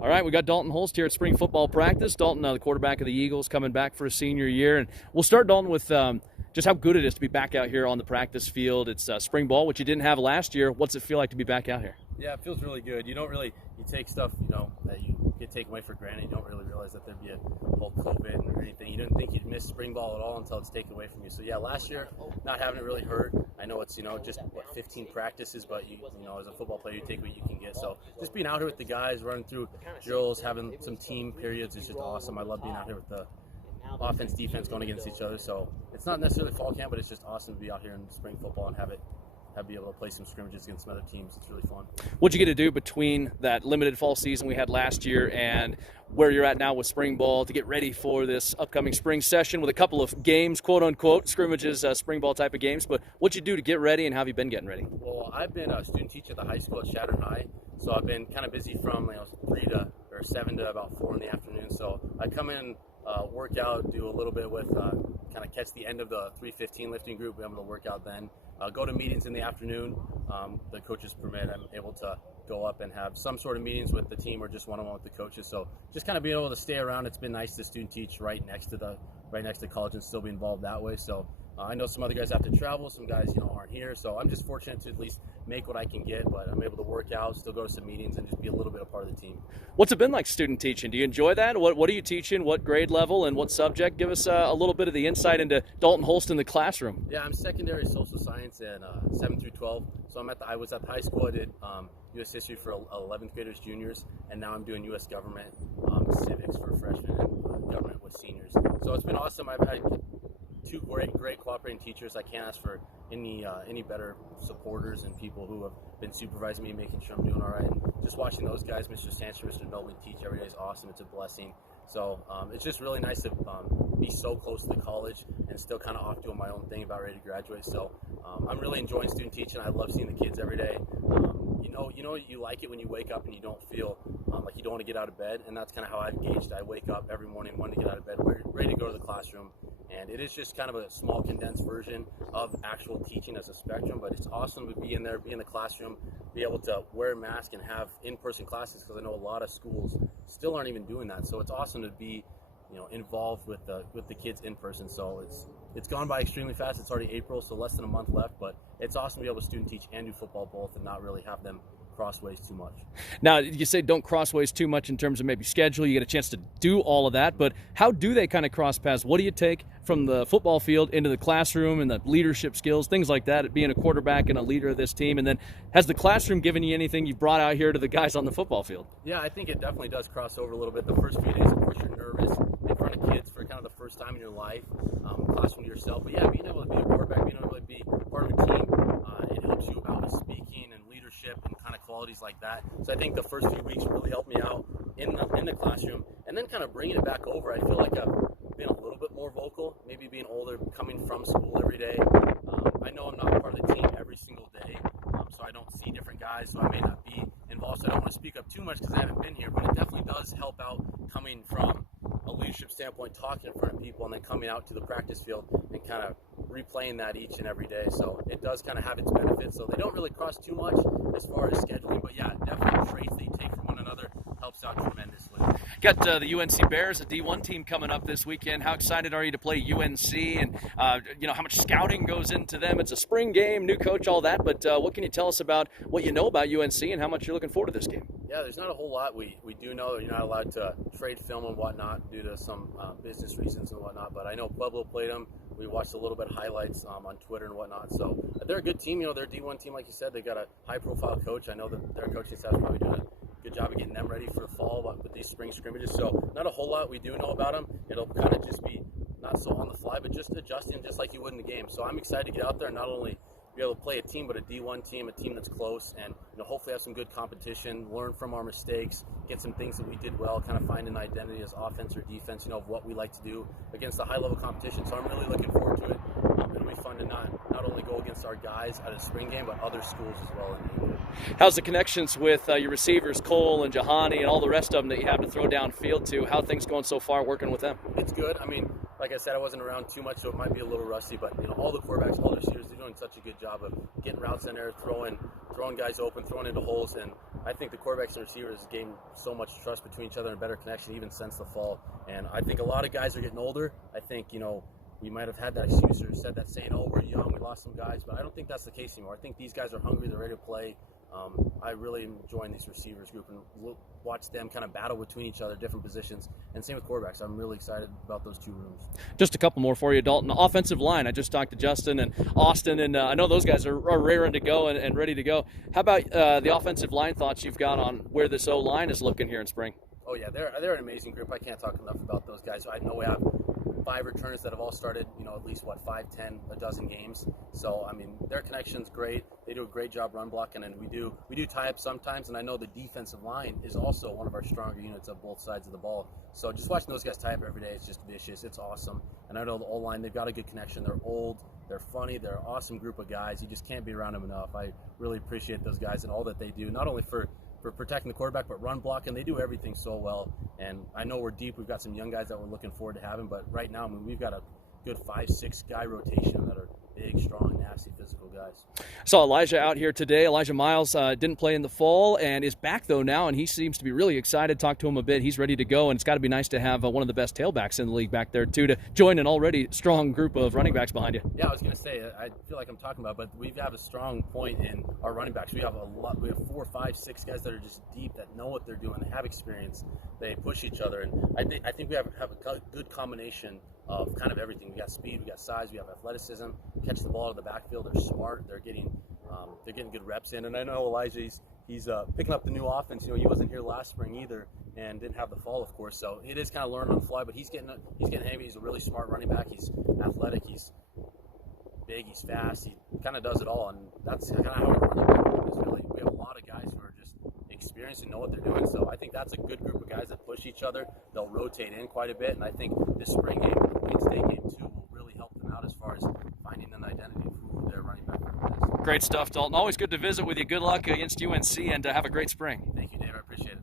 All right, we got Dalton Holst here at spring football practice. Dalton, the quarterback of the Eagles, coming back for his senior year. And we'll start, Dalton, with just how good it is to be back out here on the practice field. It's spring ball, which you didn't have last year. What's it feel like to be back out here? Yeah, it feels really good. You take stuff, that you get taken away for granted. You don't really realize that there'd be a whole COVID or anything. You didn't think you'd miss spring ball at all until it's taken away from you. So yeah, last year, not having it really hurt. I know it's, just 15 practices, but as a football player, you take what you can get. So just being out here with the guys, running through drills, having some team periods is just awesome. I love being out here with the offense, defense going against each other. So it's not necessarily fall camp, but it's just awesome to be out here in spring football and be able to play some scrimmages against some other teams. It's really fun. What'd you get to do between that limited fall season we had last year and where you're at now with spring ball to get ready for this upcoming spring session with a couple of games, quote unquote, scrimmages, spring ball type of games? But what'd you do to get ready, and how have you been getting ready? Well, I've been a student teacher at the high school at Shattern High, so I've been kind of busy from 7 to about 4 in the afternoon. So I come in, work out, do a little bit with kind of catch the end of the 315 lifting group. We're able to work out then. Go to meetings in the afternoon. The coaches permit. I'm able to go up and have some sort of meetings with the team or just one-on-one with the coaches. So just kind of being able to stay around. It's been nice to student teach right next to college and still be involved that way. So I know some other guys have to travel. Some guys, aren't here. So I'm just fortunate to at least make what I can get. But I'm able to work out, still go to some meetings, and just be a little bit a part of the team. What's it been like student teaching? Do you enjoy that? What are you teaching? What grade level and what subject? Give us a little bit of the insight into Dalton Holst in the classroom. Yeah, I'm secondary social science and 7 through 12. So I was at the high school. I did U.S. history for 11th graders, juniors, and now I'm doing U.S. government, civics for freshmen, and government with seniors. So it's been awesome. I've had two great cooperating teachers. I can't ask for any better supporters and people who have been supervising me, making sure I'm doing all right. And just watching those guys, Mr. Sanchez, Mr. Melvin, teach every day is awesome. It's a blessing. So it's just really nice to be so close to the college and still kind of off doing my own thing, about ready to graduate. So I'm really enjoying student teaching. I love seeing the kids every day. You like it when you wake up and you don't feel like you don't want to get out of bed, and that's kind of how I've gauged. I wake up every morning wanting to get out of bed, ready to go to the classroom, and it is just kind of a small condensed version of actual teaching as a spectrum, but it's awesome to be in there, be in the classroom, be able to wear a mask and have in-person classes, because I know a lot of schools still aren't even doing that. So it's awesome to be involved with the kids in person. So it's gone by extremely fast. It's already April, so less than a month left, but it's awesome to be able to student teach and do football both and not really have them crossways too much. Now, you say don't crossways too much in terms of maybe schedule. You get a chance to do all of that, but how do they kind of cross paths? What do you take from the football field into the classroom and the leadership skills, things like that, being a quarterback and a leader of this team? And then has the classroom given you anything you brought out here to the guys on the football field? Yeah, I think it definitely does cross over a little bit. The first few days, of course, you're nervous in front of kids for kind of the first time in your life, classroom to yourself. But yeah, being able to be a quarterback, being able to be part of a team, it helps you out with speaking and leadership and kind of qualities like that. So I think the first few weeks really helped me out in the classroom, and then kind of bringing it back over. I feel like I've been a little bit more vocal, maybe being older, coming from school every day. I know I'm not part of the team every single day, so I don't see different guys, so I may not be involved. So I don't want to speak up too much because I haven't been here, but it definitely does help out coming from a leadership standpoint, talking in front of people, and then coming out to the practice field and kind of replaying that each and every day. So it does kind of have its benefits. So they don't really cross too much as far as scheduling, but yeah, definitely traits that you take from one another helps out tremendously. Got the UNC Bears, a D1 team coming up this weekend. How excited are you to play UNC? And how much scouting goes into them? It's a spring game, new coach, all that. But what can you tell us about what you know about UNC and how much you're looking forward to this game? Yeah, there's not a whole lot. We do know that you're not allowed to trade film and whatnot due to some business reasons and whatnot. But I know Pueblo played them. We watched a little bit of highlights on Twitter and whatnot. So they're a good team. They're a D1 team, like you said. They got a high-profile coach. I know that their coaching staff is probably doing a good job of getting them ready for the fall with these spring scrimmages. So not a whole lot we do know about them. It'll kind of just be not so on the fly, but just adjusting just like you would in the game. So I'm excited to get out there and not only be able to play a team, but a D1 team, a team that's close, and hopefully have some good competition, learn from our mistakes, get some things that we did well, kind of find an identity as offense or defense, of what we like to do against a high-level competition. So I'm really looking forward to it. It'll be fun. fun to not only go against our guys at a spring game, but other schools as well. How's the connections with your receivers, Cole and Jahani, and all the rest of them that you have to throw downfield to? How are things going so far working with them? It's good. I mean, like I said, I wasn't around too much, so it might be a little rusty. But all the quarterbacks, all the receivers, they're doing such a good job of getting routes in there, throwing guys open, throwing into holes. And I think the quarterbacks and receivers gained so much trust between each other and better connection even since the fall. And I think a lot of guys are getting older. I think we might have had that excuse or said that saying, "Oh, we're young, we lost some guys," but I don't think that's the case anymore. I think these guys are hungry, they're ready to play. I really enjoy this receivers group and watch them kind of battle between each other, different positions, and same with quarterbacks. I'm really excited about those two rooms. Just a couple more for you, Dalton. Offensive line, I just talked to Justin and Austin, and I know those guys are raring to go and ready to go. How about the offensive line thoughts you've got on where this O-line is looking here in spring? Oh yeah, they're an amazing group. I can't talk enough about those guys. I know we have 5 returners that have all started, at least 5, 10, a dozen games. So I mean, their connection's great. They do a great job run blocking, and we do tie up sometimes. And I know the defensive line is also one of our stronger units of both sides of the ball. So just watching those guys tie up every day, it's just vicious. It's awesome. And I know the O-line, they've got a good connection. They're old, they're funny, they're an awesome group of guys. You just can't be around them enough. I really appreciate those guys and all that they do, not only for protecting the quarterback, but run blocking. They do everything so well. And I know we're deep. We've got some young guys that we're looking forward to having, but right now, I mean, we've got a good 5-6 guy rotation that are big, strong, nasty, physical guys. Saw Elijah out here today. Elijah Miles didn't play in the fall and is back though now, and he seems to be really excited. Talked to him a bit. He's ready to go, and it's got to be nice to have one of the best tailbacks in the league back there too, to join an already strong group of running backs behind you. Yeah, I was going to say, I feel like I'm talking about, but we have a strong point in our running backs. We have 4, 5, 6 guys that are just deep, that know what they're doing. They have experience. They push each other, and I think we have a good combination of kind of everything. We got speed, we got size, we have athleticism, catch the ball out of the backfield. They're smart. They're getting good reps in. And I know Elijah, he's picking up the new offense. He wasn't here last spring either, and didn't have the fall, of course. So it is kind of learning on the fly. But he's getting hangry. He's a really smart running back. He's athletic. He's big. He's fast. He kind of does it all, and that's kind of how we're running back. We have a lot of guys who are just experienced and know what they're doing. So I think that's a good group of guys that push each other. They'll rotate in quite a bit, and I think this spring game, the Wayne State game too, will really help them out as far as finding an identity of who their running back is. Great stuff, Dalton. Always good to visit with you. Good luck against UNC, and have a great spring. Thank you, Dave. I appreciate it.